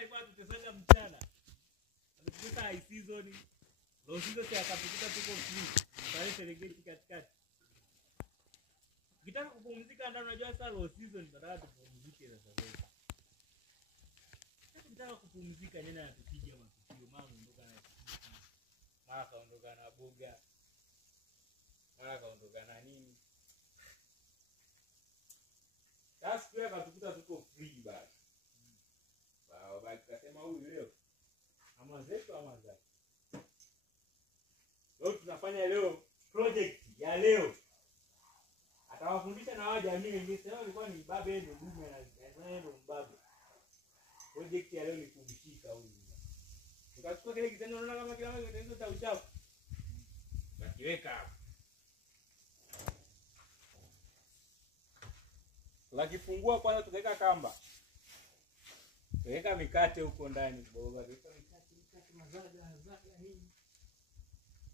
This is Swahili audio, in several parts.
alikuwa tutesaga mchana. Alikuta high season. Low season akapita tuko free. Pale Serengeti katikati. Ukitaka kupumzika ndio unajua sasa low season badala tupumzike sasa hivi. Ukitaka kupumzika nenda atupiga matukio mama ondoka na mara kaondoka na boga. Mara kaondoka na nini? Sasa pia katukuta tuko free basi. Baba akasema huyu leo ama zetu ama zake. Leo tunafanya leo project ya leo. Atawafundisha na wao jamii wengine. Sasa ilikuwa ni babe ndio dume na ndio mbabe. Project ya leo ni kumshika huyu. Tukachukua kile kitendo unaona kama kila mmoja kitendo cha uchafu. Nakiweka hapo. Tukifungua kwanza tukaweka kamba. Weka mikate huko ndani boga. Weka mikate mazaga nini.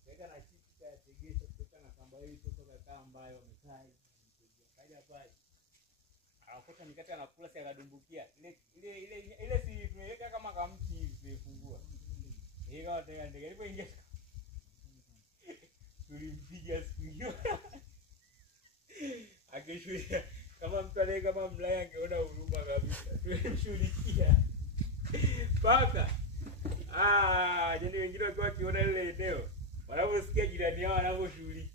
Weka na chips ya tegesha kutoka na kamba hii kutoka kamba ambayo wamekaa hivi. Kaja pale. Akakota mikate anakula si akadumbukia. Ile si tumeweka kama kamti hivi tumefungua. Hiyo ndio ilipoingia. Tulimpiga siku hiyo. Akishuhudia kama mtu anaye kama mlaya angeona huruma kabisa. Tulimshughulikia. Paka. Jeni wengine wakiwa kiona ile eneo. Wanaposikia jirani yao anaposhughulikia